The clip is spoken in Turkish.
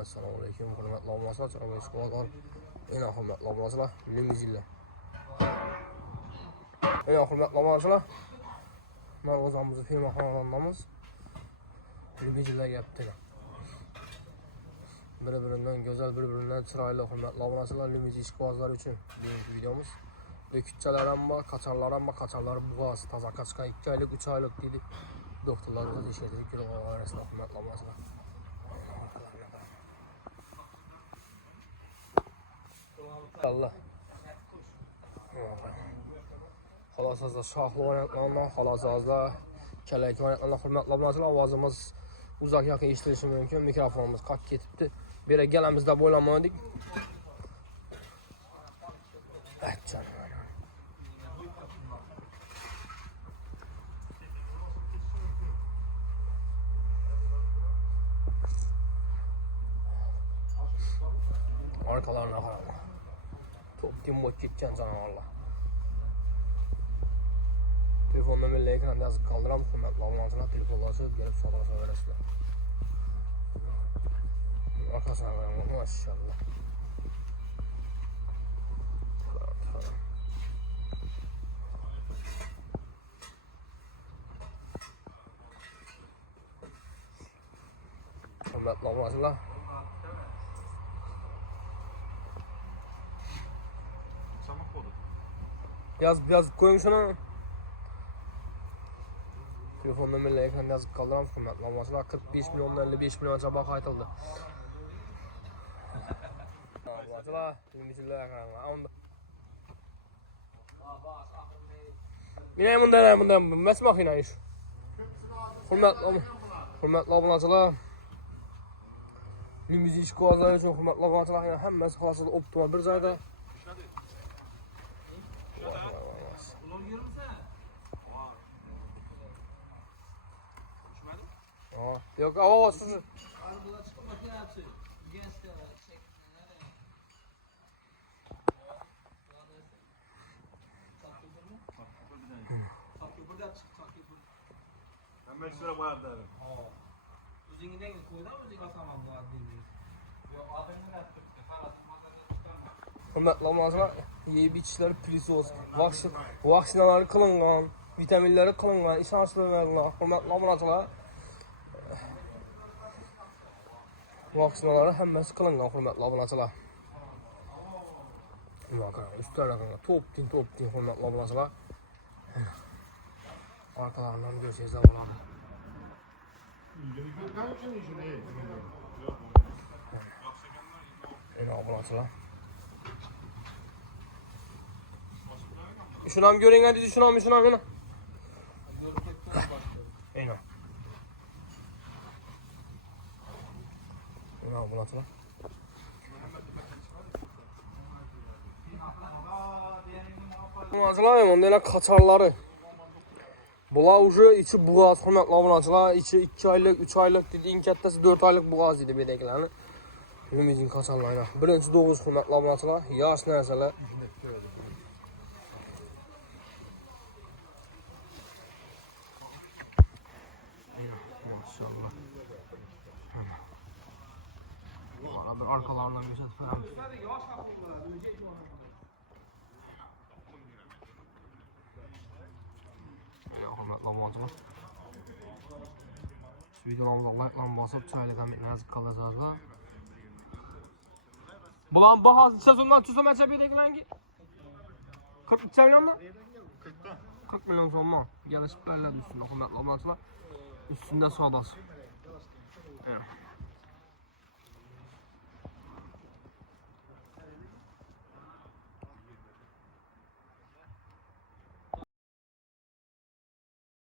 Assalomu alaykum, hurmatli obunachilar, Chorvoy Squad. Ena hurmatli obunachilar, limuzilla. Ena hurmatli obunachilar. Men o'zimizni firma xonadonimiz. Limuzilla gapdi. Bir-birinden güzel, bir-birinden chiroyli hurmatli obunachilar, limuzin ishqibozlar uchun bugungi videomuz. Bekutchalar ham bor, qacharlar ham bor, qacharlar bo'g'oz, toza qachqan 2 oylik, 3 oylik deydi. Doktorlar da ishlaydi, kirib orasida hurmatli obunachilar. Allah. Xolasazda shohli o'ynatganlar, xolasazda kalak o'ynatganlar hurmatli obunachilar, ovozimiz uzoq yaqin eshitilishi mumkin. Mikrofonimiz qolib ketibdi. Bu yerga kelamiz deb o'ylamadik. Aytcan. Arkalarına qarama. Top dimmoq ketgan canavarlar. Telefon nomerli ekranda yozib qoldiramiz. Hurmatli obunachilar, telefonlarni berib sotiraverasizlar. Arkasına qarang, maşallah. Hurmatli obunachilar, Yazıp koyun şunu. Telefon nomerli ekranda yazıp qoldiramiz. Hurmatli obunachilar, 45 milyon 55 milyon baho aytildi. Obunachilar, limuzillar qarang. Mine bundan mas makina ish. Hurmatli obunachilar, limuzin ishqibozlari uchun hurmatli obunachilar, hammasi xolasida optimal bir joyda. Yok, hava suçu. Hemen şuraya koyar derim. Üzüngünden koydan özü kasamam bu adını. Yok adını da tuttu. Hurmatli obunachilar, yeyib ichishlar prisos, vaksinalar qilingan, vitaminlari qilingan, ishonchlilar. Hurmatli obunachilar, vaksinalar hammasi qilingan hurmatli obunachilar. Nima qarang, ustidan qarang, top-tin hurmatli obunachilar. Arkalarından görsangiz bo'ladi. Ena obunachilar. Şunu ham ko'ring, dedi, şunu ham. Ena. Ena obunachilar. Obunachilar, bunday qacharlari. Bular уже içi bo'g'oz hurmatli obunachilar, içi 2 oylik, 3 oylik dedi, eng kattasi 4 oylik bo'g'oz dedi bedeklarni. Limuzin qacharlari. Birinchi doğuz hurmatli obunachilar, yosh narsalar. Maşallah. Bana bir arkalarından geçet falan. Hurmatli obunachilar. Şu videolarımıza like basıp çaylık hem nazik kalasazlar. Bulan bahası sezondan tüzeme bedeklangi 42 milyon mu? 40 milyon sonma. Gelişip belirledi üstünde hurmatli obunachilar. Üstünde sodası. Evet.